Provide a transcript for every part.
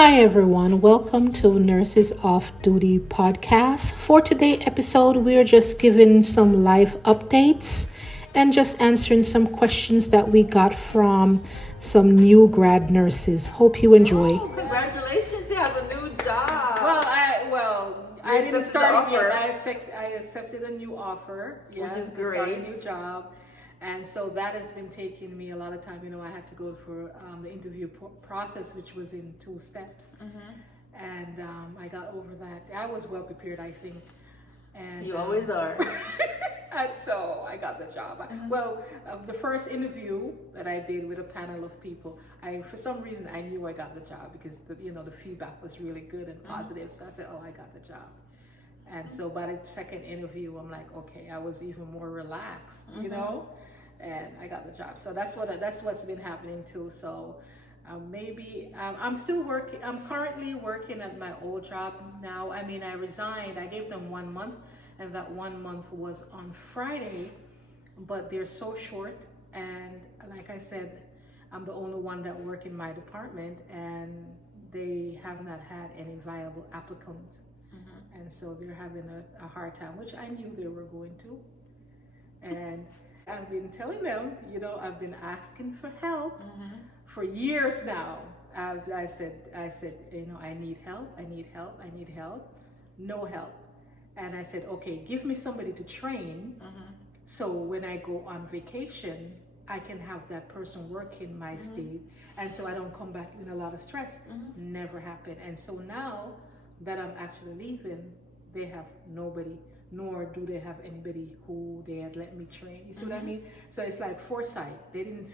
Hi everyone, welcome to Nurses Off Duty Podcast. For today's episode, we're just giving some life updates and just answering some questions that we got from some new grad nurses. Hope you enjoy. Oh, congratulations, you have a new job. I didn't start it yet. offer. I accepted a new offer, Which is to start a great. new job. And so that has been taking me a lot of time. You know, I had to go for the interview process, which was in 2 steps. And I got over that. I was well prepared, I think. And You always are. and so I got the job. Well, the first interview that I did with a panel of people, for some reason I knew I got the job because the feedback was really good and positive. So I said, "Oh, I got the job." And so by the second interview, I'm like, okay, I was even more relaxed, and I got the job. So that's what's been happening too. So maybe I'm still working. I'm currently working at my old job now. I mean, I resigned. I gave them 1 month, and that 1 month was on Friday, but they're so short. And like I said, I'm the only one that work in my department, and they have not had any viable applicant. And so they're having a hard time, which I knew they were going to. And I've been telling them, I've been asking for help for years now. I said, I need help, I need help, I need help. No help. And I said, okay, give me somebody to train. So when I go on vacation, I can have that person work in my state. And so I don't come back in a lot of stress. Never happened. And so now that I'm actually leaving, they have nobody, nor do they have anybody who they had let me train. You see what I mean? So it's like foresight. They didn't,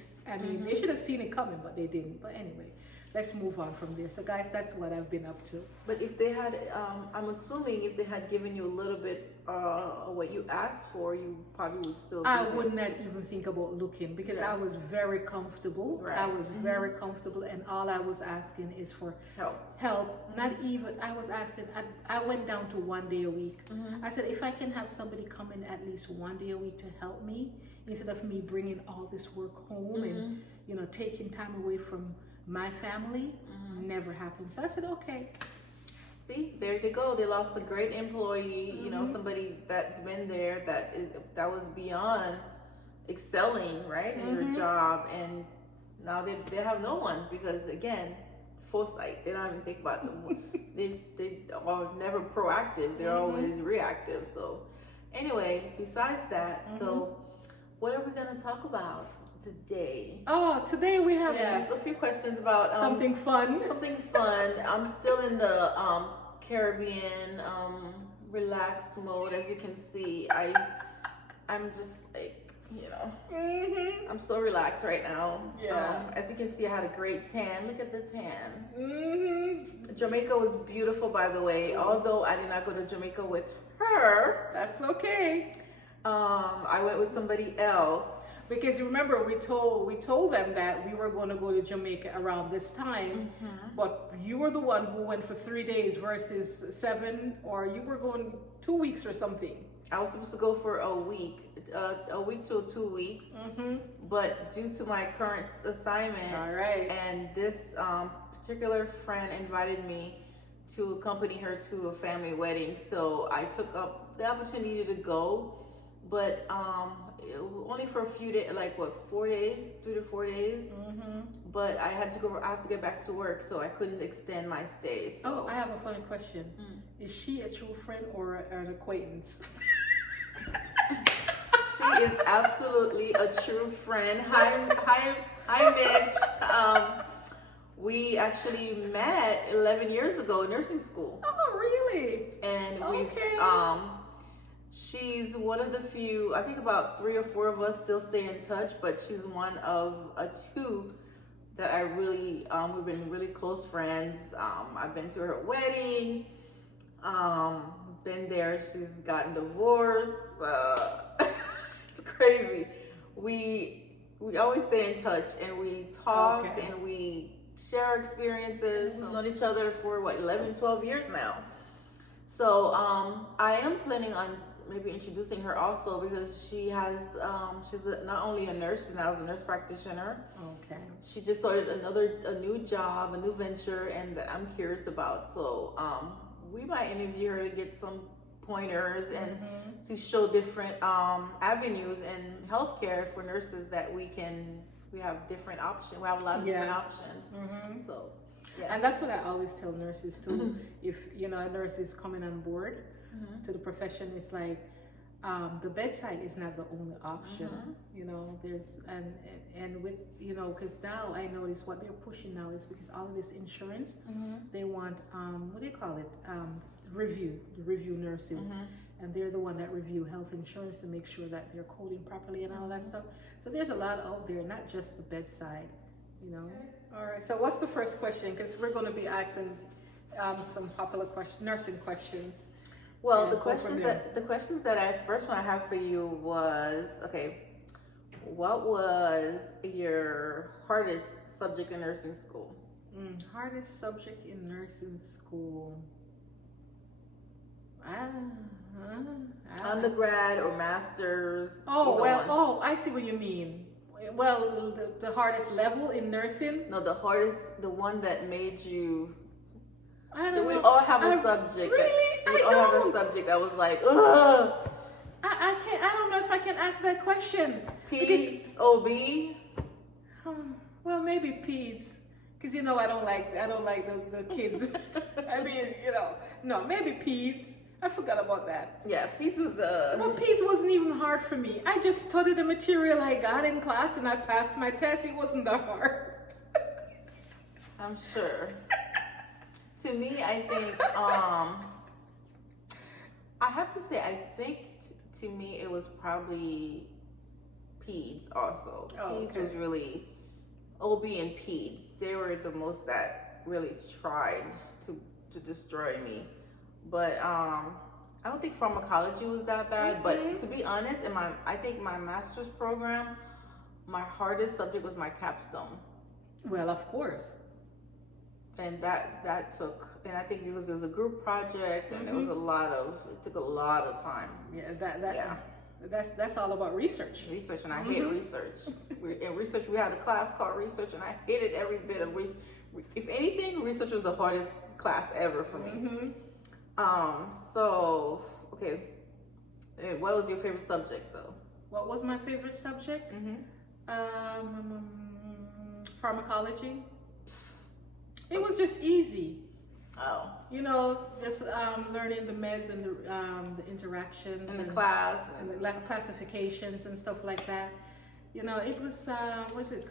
they should have seen it coming, but they didn't. But anyway, let's move on from there. So guys, that's what I've been up to. But if they had, I'm assuming if they had given you a little bit what you asked for, you probably would still. I would not even think about looking because I was very comfortable. Right. I was very comfortable, and all I was asking is for help. Not even, I was asking, I went down to 1 day a week. I said, if I can have somebody come in at least 1 day a week to help me, instead of me bringing all this work home and, taking time away from my family, never happened. So I said, okay. See, there you go. They lost a great employee, somebody that's been there that was beyond excelling, right, in your job, and now they have no one because, again, foresight. They don't even think about them. they are never proactive. They're always reactive. So anyway, besides that, so what are we going to talk about today? Oh, today we have a few questions about something fun. I'm still in the Caribbean relaxed mode. As you can see, I'm just like, I'm so relaxed right now. As you can see, I had a great tan. Look at the tan. Jamaica was beautiful, by the way. Although I did not go to Jamaica with her. That's okay. I went with somebody else. Because remember, we told them that we were going to go to Jamaica around this time, but you were the one who went for 3 days versus 7, or you were going 2 weeks or something. I was supposed to go for a week to 2 weeks, but due to my current assignment, and this particular friend invited me to accompany her to a family wedding, so I took up the opportunity to go, but only for a few days, 4 days, 3 to 4 days. But I have to get back to work, so I couldn't extend my stay. So. Oh, I have a funny question. Is she a true friend or an acquaintance? She is absolutely a true friend. Hi, Mitch. We actually met 11 years ago in nursing school. Oh, really? And we've she's one of the few, I think about 3 or 4 of us still stay in touch, but she's one of 2 that I really, we've been really close friends. I've been to her wedding, been there, she's gotten divorced. It's crazy. We always stay in touch and we talk and we share our experiences. We've known each other for 11, 12 years now. So I am planning on maybe introducing her also because she has not only a nurse, she's now a nurse practitioner. Okay. She just started a new job, a new venture, and that I'm curious about. So we might interview her to get some pointers and to show different avenues in healthcare for nurses that we have different options. We have a lot of different options. So. Yeah. And that's what I always tell nurses too. If a nurse is coming on board to the profession, it's like the bedside is not the only option. There's and with because now I notice what they're pushing now is because all of this insurance, they want what do you call it? Review nurses, and they're the one that review health insurance to make sure that they're coding properly and all that stuff. So there's a lot out there, not just the bedside. All right, so what's the first question? Because we're going to be asking some popular nursing questions. Well, the questions that I have for you was, okay, what was your hardest subject in nursing school? Hardest subject in nursing school. Undergrad or master's? I see what you mean. Well, the hardest level in nursing? No, the one that made you. I don't know. We all have a subject. Really? We all have a subject that was like, ugh. I can't. I don't know if I can answer that question. Peds, OB. Well, maybe peds, because I don't like the kids. I mean, no, maybe peds. I forgot about that. Yeah, peds was Well, peds wasn't even hard for me. I just studied the material I got in class and I passed my test. It wasn't that hard. I'm sure. To me, I think I have to say I think to me it was probably peds also. Peds was really OB and peds. They were the most that really tried to destroy me. But I don't think pharmacology was that bad. But to be honest, I think my master's program, my hardest subject was my capstone. Well, of course. And that took, and I think because it was a group project and it took a lot of time. Yeah, that's all about research. And I hate research. In research, we had a class called research, and I hated every bit of research. If anything, research was the hardest class ever for me. So, okay. What was your favorite subject, though? What was my favorite subject? Pharmacology. It was just easy. Oh. Just learning the meds and the interactions and the class and the classifications and stuff like that. It was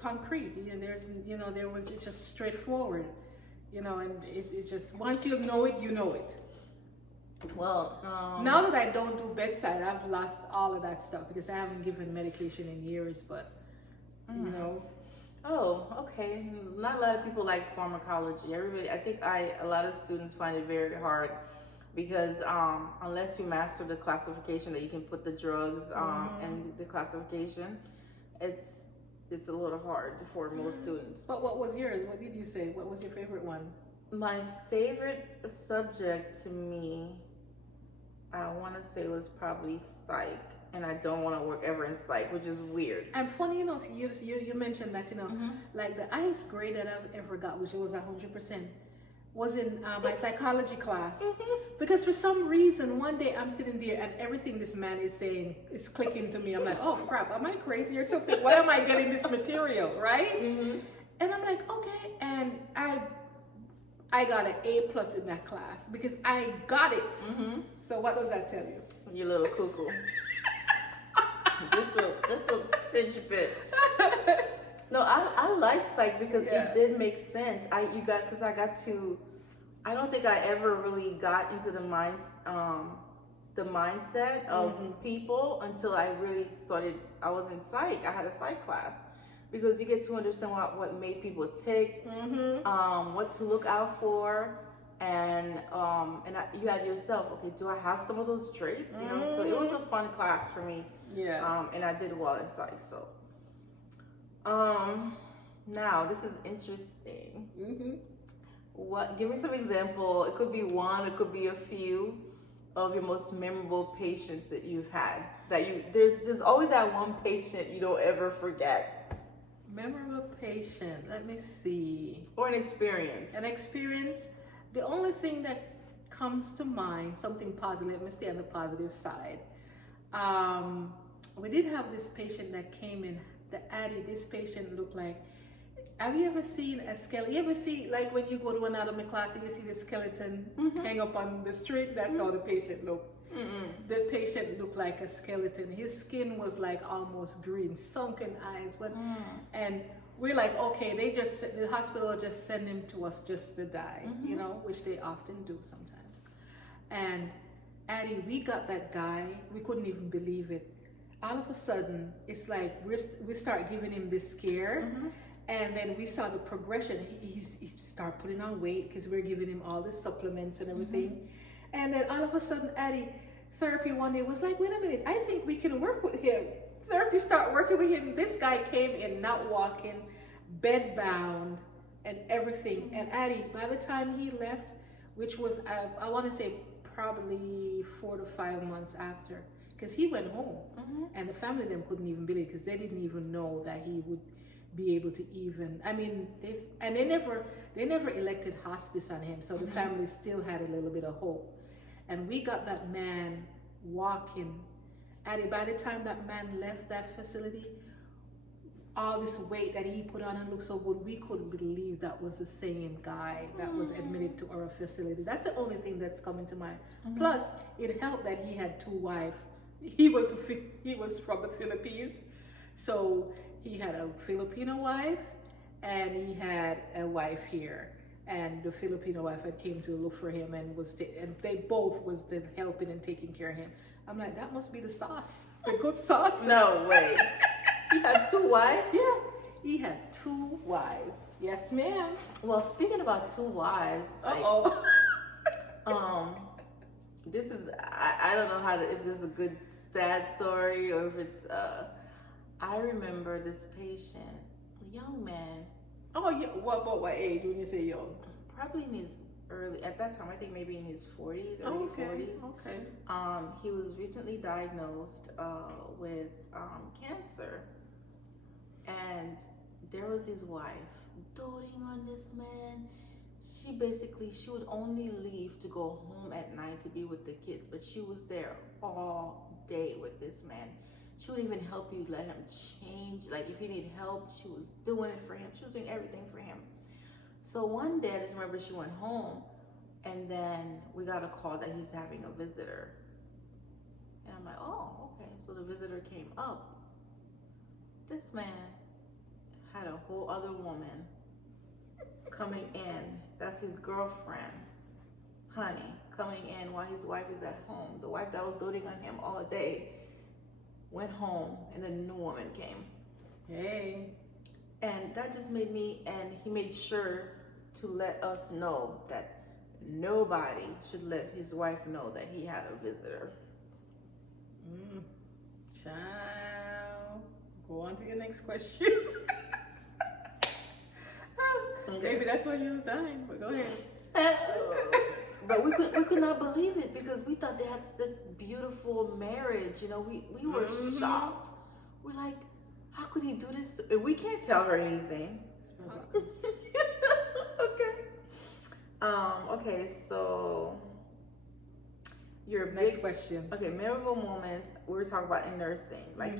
concrete. It's just straightforward. And it just, once you know it, you know it. Well, now that I don't do bedside, I've lost all of that stuff because I haven't given medication in years, but Oh, okay. Not a lot of people like pharmacology. I think a lot of students find it very hard because unless you master the classification that you can put the drugs and the classification, it's a little hard for most students. But what was yours? What did you say? What was your favorite one? My favorite subject to me, I want to say was probably psych. And I don't want to work ever in psych, which is weird. And funny enough, you mentioned that, like the highest grade that I've ever got, which was 100%, was in my psychology class. Because for some reason, one day I'm sitting there and everything this man is saying is clicking to me. I'm like, oh crap, am I crazy or something? Why am I getting this material, right? And I'm like, okay. And I got an A+ in that class because I got it. So what does that tell you? You little cuckoo. just a stitch bit. No, I like psych because it did make sense. I don't think I ever really got into the mindset of people until I really started. I was in psych. I had a psych class because you get to understand what made people tick, what to look out for. And you had yourself, okay, do I have some of those traits? So it was a fun class for me. Yeah. And I did well in psych. So now this is interesting. Give me some example. It could be one, it could be a few of your most memorable patients that you've had? There's always that one patient you don't ever forget. Memorable patient. Let me see. Or an experience. An experience. The only thing that comes to mind, something positive. Let me stay on the positive side. We did have this patient that came in. The Addie. This patient looked like. Have you ever seen a skeleton? You ever see, like when you go to anatomy class and you see the skeleton hang up on the street? That's how the patient looked. The patient looked like a skeleton. His skin was like almost green, sunken eyes. And we're like, okay, the hospital just send him to us just to die, you know, which they often do sometimes. And Addie, we got that guy. We couldn't even believe it. All of a sudden, it's like we start giving him this scare. And then we saw the progression. He started putting on weight because we're giving him all the supplements and everything. And then all of a sudden, Addie, therapy one day was like, wait a minute, I think we can work with him. Therapy started working with him. This guy came in not walking, bedbound, and everything. And Addie, by the time he left, which was, I want to say probably 4 to 5 months after, because he went home. And the family them couldn't even believe it because they didn't even know that he would be able to even, I mean, they never elected hospice on him, so the family still had a little bit of hope. And we got that man walking. And by the time that man left that facility, all this weight that he put on and looked so good, we couldn't believe that was the same guy that was admitted to our facility. That's the only thing that's coming to mind. Plus, it helped that he had 2 wives. He was from the Philippines, so he had a Filipino wife and he had a wife here. And the Filipino wife had came to look for him and and they both was helping and taking care of him. I'm like, that must be the sauce, the good sauce. No way. He had 2 wives? Yeah, he had 2 wives. Yes, ma'am. Well, speaking about 2 wives, this is, I don't know if this is a good sad story or if it's, I remember this patient, a young man. Oh, yeah. What age when you say young? Probably in his at that time, I think maybe in his 40s, early 40s. Okay. He was recently diagnosed with cancer. And there was his wife doting on this man. She would only leave to go home at night to be with the kids, but she was there all day with this man. She would even help you, let him change. Like if he needed help, she was doing it for him. She was doing everything for him. So one day, I just remember she went home and then we got a call that he's having a visitor. And I'm like, oh, okay. So the visitor came up. This man had a whole other woman coming in. That's his girlfriend, honey, coming in while his wife is at home. The wife that was doting on him all day went home and a new woman came. Hey. And that just made me, and he made sure to let us know that nobody should let his wife know that he had a visitor. Child. Go on to your next question. Okay. Maybe that's why you was dying, but go ahead. But we could not believe it because we thought they had this beautiful marriage. You know, we were shocked. We're like, how could he do this? We can't tell her anything. Okay, so your next question. Okay, memorable moments. We were talking about in nursing. Like,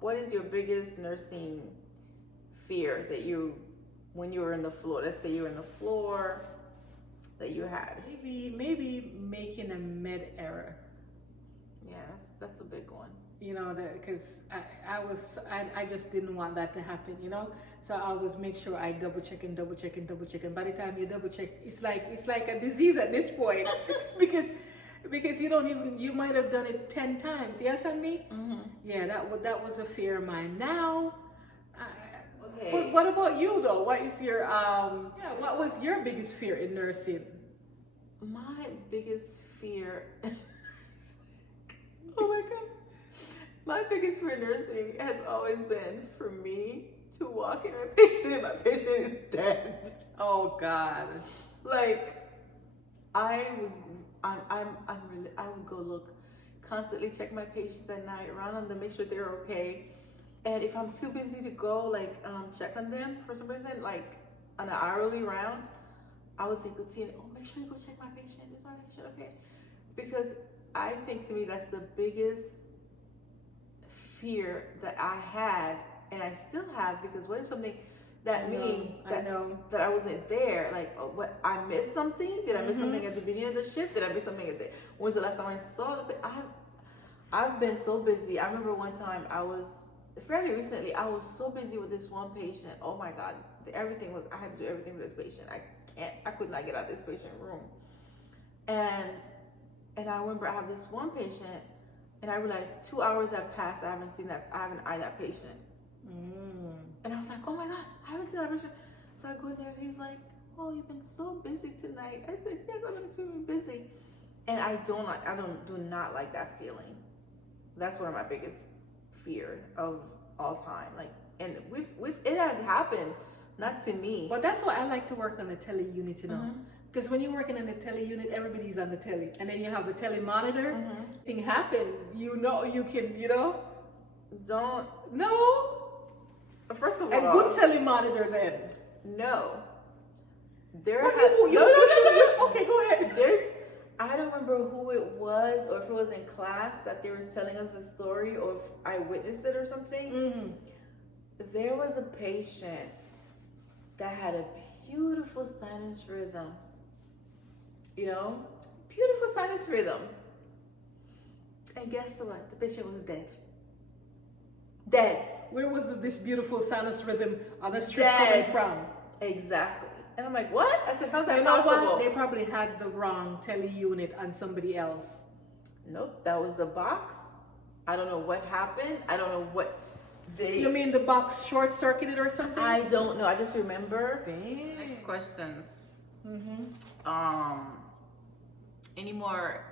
what is your biggest nursing fear that when you were in the floor? Let's say you were in the floor that you had. Maybe making a med error. Yes, that's a big one. You know, that because I just didn't want that to happen, you know. So I always make sure I double check. And by the time you double check, it's like a disease at this point because you might have done it 10 times. Yes, and me. Yeah, that was a fear of mine. Now, okay. What about you though? What is your what was your biggest fear in nursing? My biggest fear. Oh my God. My biggest fear in nursing has always been for me to walk in a patient and my patient is dead. Oh God. Like, I would go look, constantly check my patients at night, run on them, make sure they're okay. And if I'm too busy to go, like, check on them for some reason, like on an hourly round, I would say, good seeing it. Oh, make sure you go check my patient. Is my patient okay? Because I think, to me, that's the biggest fear that I had, and I still have, because what if something that means that I wasn't there? Like, oh, what, I missed something? Did I miss something at the beginning of the shift? Did I miss something when's the last time I saw the I've been so busy. I remember one time fairly recently, I was so busy with this one patient. Oh my God, I had to do everything for this patient. I could not get out of this patient room. And I remember I have this one patient, and I realized 2 hours have passed. I haven't eyed that patient. And I was like, oh my God, I haven't seen that patient. So I go in there, and he's like, oh, you've been so busy tonight. I said, yes, I've been extremely busy. And I do not like that feeling. That's one of my biggest fear of all time. Like, and it has happened, not to me. Well, that's why I like to work on the tele unit, you know. Because when you're working on the tele unit, everybody's on the tele, and then you have the tele monitor. Thing happen, you can, Don't. No. First of all, a good tele monitor then. No. Okay, go ahead. I don't remember who it was, or if it was in class that they were telling us a story, or if I witnessed it or something. There was a patient that had a beautiful sinus rhythm. Beautiful sinus rhythm. And guess what? The patient was dead. Dead. Where was this beautiful sinus rhythm on the strip coming from? Exactly. And I'm like, what? I said, how's that possible? possible? They probably had the wrong tele unit on somebody else. Nope, that was the box. I don't know what happened. I don't know what You mean the box short circuited or something? I don't know. I just remember. Dang. Next questions. Any more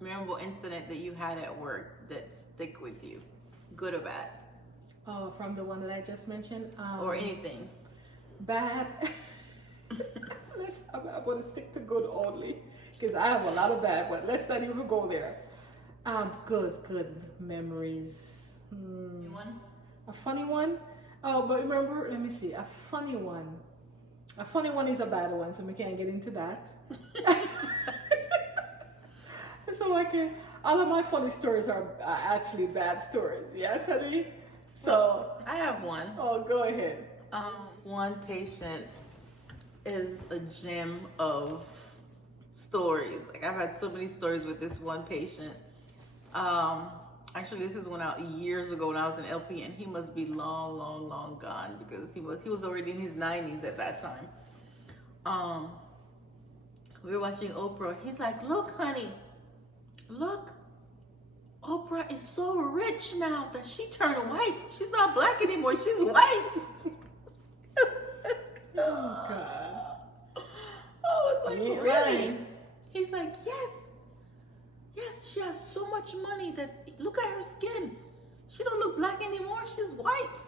memorable incident that you had at work that stick with you, good or bad? Oh, from the one that I just mentioned? Or anything. Bad. I'm going to stick to good only, because I have a lot of bad, but let's not even go there. Good memories. One? A funny one? Oh, but remember, let me see. A funny one. A funny one is a bad one, so we can't get into that. So all of my funny stories are actually bad stories. Yes, Henry? So I have one. Oh, go ahead. One patient is a gem of stories. Like, I've had so many stories with this one patient. Actually, this is years ago when I was in LP, and he must be long gone, because he was already in his 90s at that time. We were watching Oprah. He's like, look, honey, look, Oprah is so rich now that she turned white. She's not black anymore. She's white. Oh, God. I was like, You ain't really? lying. He's like, yes, she has so much money that, look at her skin. She don't look black anymore. She's white.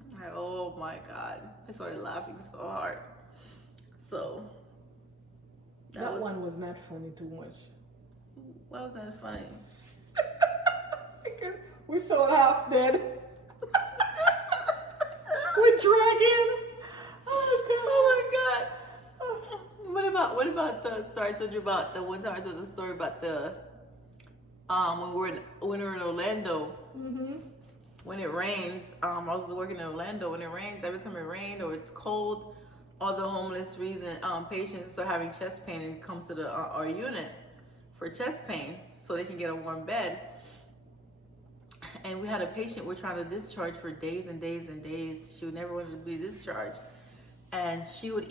I'm like, oh my God. I started laughing so hard. So. That one was not funny too much. Why was that funny? Because we're so half dead. We're dragging. Oh my God. What about the story I told you about? The one time I told the story about the when we were in Orlando. When it rains, I was working in Orlando. When it rains, every time it rains or it's cold, all the homeless patients start having chest pain and come to our unit for chest pain so they can get a warm bed. And we had a patient we're trying to discharge for days and days and days. She would never want to be discharged, and she would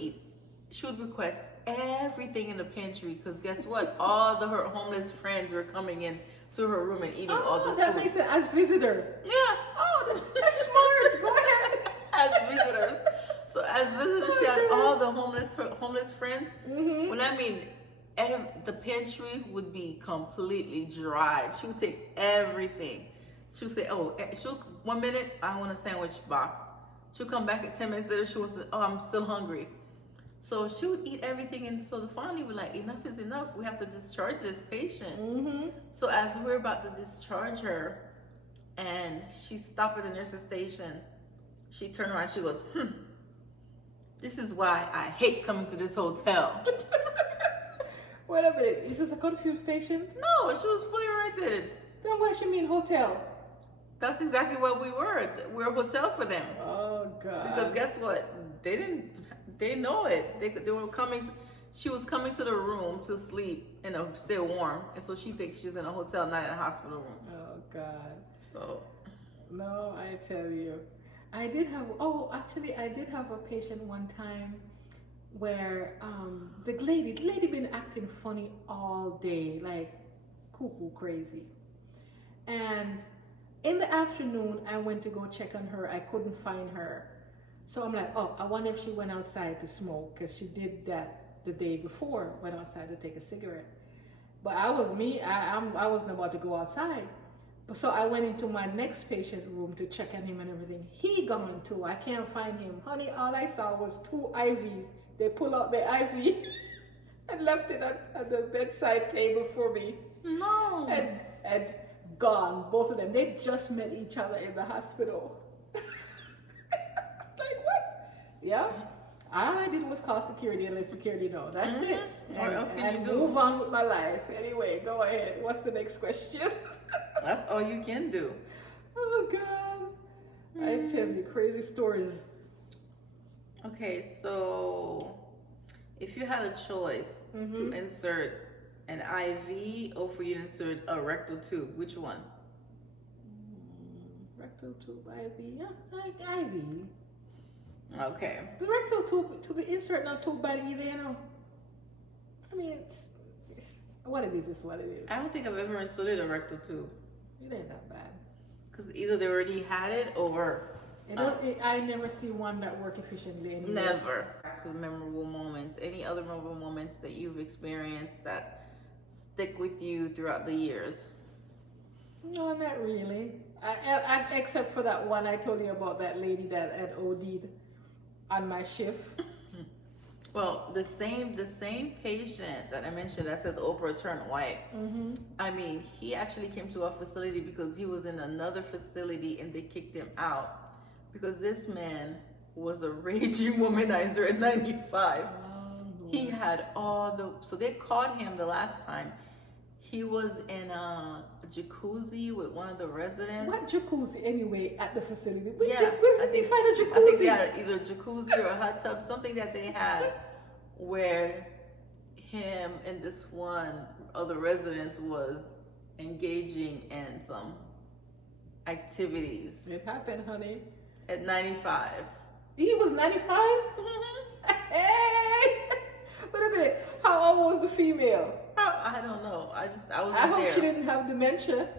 request everything in the pantry, because guess what? All her homeless friends were coming in to her room and eating all the food. That makes it as visitor. Yeah. Oh, that's smart. Go ahead. As visitors. So as visitors, she had all the homeless friends. When I mean, the pantry would be completely dry. She would take everything. She would say, 1 minute, I want a sandwich box. She'll come back at 10 minutes later, she wants to, I'm still hungry. So she would eat everything, and so the family were like, enough is enough. We have to discharge this patient. Mm-hmm. So as we're about to discharge her, and she stopped at the nurse's station, she turned around, she goes, this is why I hate coming to this hotel. Wait a minute, is this a confused patient? No, she was fully oriented. Then what she mean hotel? That's exactly what we were. We're a hotel for them. Oh God. Because guess what? They know it. They were coming. She was coming to the room to sleep and stay warm, and so she thinks she's in a hotel, not in a hospital room. Oh God. So. No, I tell you, I did have a patient one time where the lady been acting funny all day, like cuckoo crazy. And in the afternoon, I went to go check on her. I couldn't find her. So I'm like, oh, I wonder if she went outside to smoke, because she did that the day before, went outside to take a cigarette. But I wasn't about to go outside. But so I went into my next patient room to check on him and everything. He gone too. I can't find him. Honey, all I saw was 2 IVs. They pull out the IV and left it at the bedside table for me. No. And gone, both of them. They just met each other in the hospital. Like what? Yeah. All I did was call security and let security know. That's it. What else can you do? Move on with my life. Anyway, go ahead. What's the next question? That's all you can do. Oh God. I tell you crazy stories. Okay, so if you had a choice to insert an IV or for you to insert a rectal tube, which one? Rectal tube IV. Yeah, like IV. Okay. The rectal tube to be insert not too bad either, you know. I mean, it's what it is what it is. I don't think I've ever inserted a rectal tube. It ain't that bad. Because either they already had it or... I never see one that work efficiently anymore. Never. Back to memorable moments. Any other memorable moments that you've experienced that stick with you throughout the years? No, not really. I except for that one I told you about, that lady that had OD'd on my shift. Well, the same patient that I mentioned that says Oprah turned white. I mean, he actually came to our facility because he was in another facility and they kicked him out because this man was a raging womanizer at 95. He had so they caught him the last time. He was in a jacuzzi with one of the residents. What jacuzzi anyway at the facility? Yeah, where did they find a jacuzzi? I think they had either a jacuzzi or a hot tub, something that they had where him and this one of the residents was engaging in some activities. It happened, honey. At 95. He was 95? Hey! Wait a minute. How old was the female? I don't know. I was I hope there. she didn't have dementia.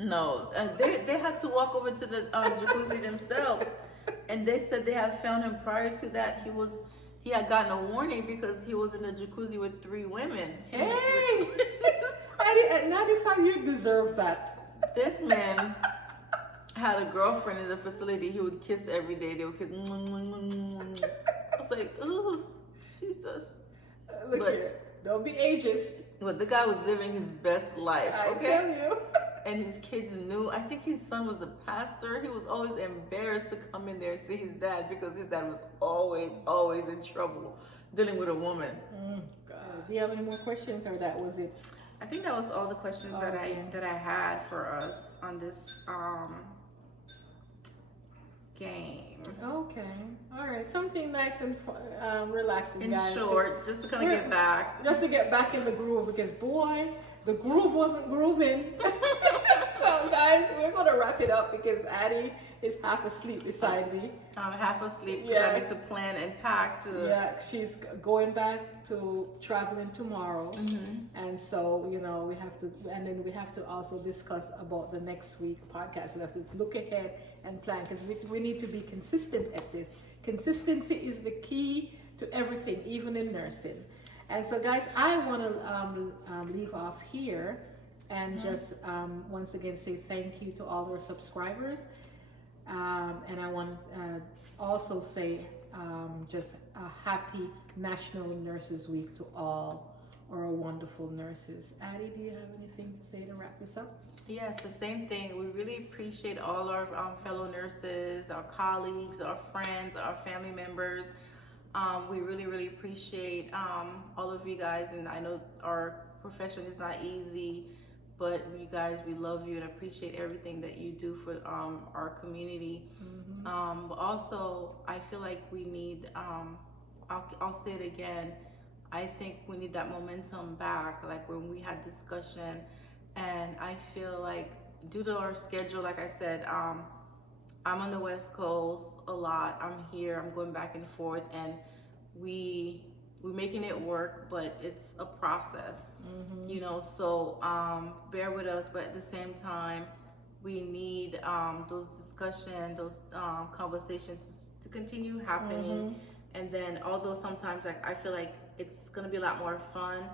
No, they had to walk over to the jacuzzi themselves, and they said they had found him prior to that. He had gotten a warning because he was in the jacuzzi with 3 women. Hey, at 95 you deserve that. This man had a girlfriend in the facility. He would kiss every day. They would kiss. I was like, ooh, Jesus. Look here, don't be ageist. But the guy was living his best life. I Okay? tell you. And his kids knew. I think his son was a pastor. He was always embarrassed to come in there and see his dad because his dad was always in trouble dealing with a woman. God. Do you have any more questions, or that was it? I think that was all the questions that I had for us on this game. Okay. All right. Something nice and relaxing, guys. In short, just to kind of get back. Just to get back in the groove, because boy, the groove wasn't grooving. So guys, we're going to wrap it up because Addie is half asleep beside me. I'm half asleep because Yeah. I need to plan and pack to... Yeah, she's going back to traveling tomorrow. And so, you know, we have to, and then we have to also discuss about the next week podcast. We have to look ahead and plan, because we need to be consistent at this. Consistency is the key to everything, even in nursing. And so guys, I want to leave off here and just once again say thank you to all our subscribers. And I want to also say just a happy National Nurses Week to all our wonderful nurses. Addie, do you have anything to say to wrap this up? Yes, the same thing. We really appreciate all our fellow nurses, our colleagues, our friends, our family members. We really, really appreciate all of you guys, and I know our profession is not easy, but you guys, we love you and appreciate everything that you do for our community. But also, I feel like we need, I'll say it again, I think we need that momentum back, like when we had discussion, and I feel like due to our schedule, like I said, I'm on the West Coast a lot. I'm here, I'm going back and forth, and we're making it work, but it's a process, you know, so bear with us, but at the same time, we need those discussions, those conversations to continue happening. And then although sometimes like I feel like it's gonna be a lot more fun,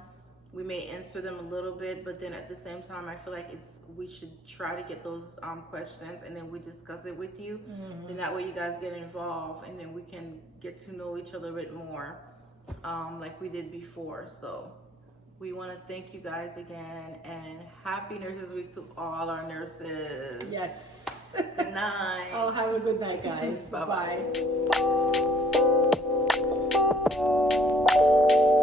we may answer them a little bit, but then at the same time I feel like we should try to get those questions, and then we discuss it with you, and that way you guys get involved, and then we can get to know each other a bit more, like we did before. So we want to thank you guys again, and happy Nurses Week to all our nurses. Yes. Good night. Oh, have a good night, guys. Bye-bye. Bye.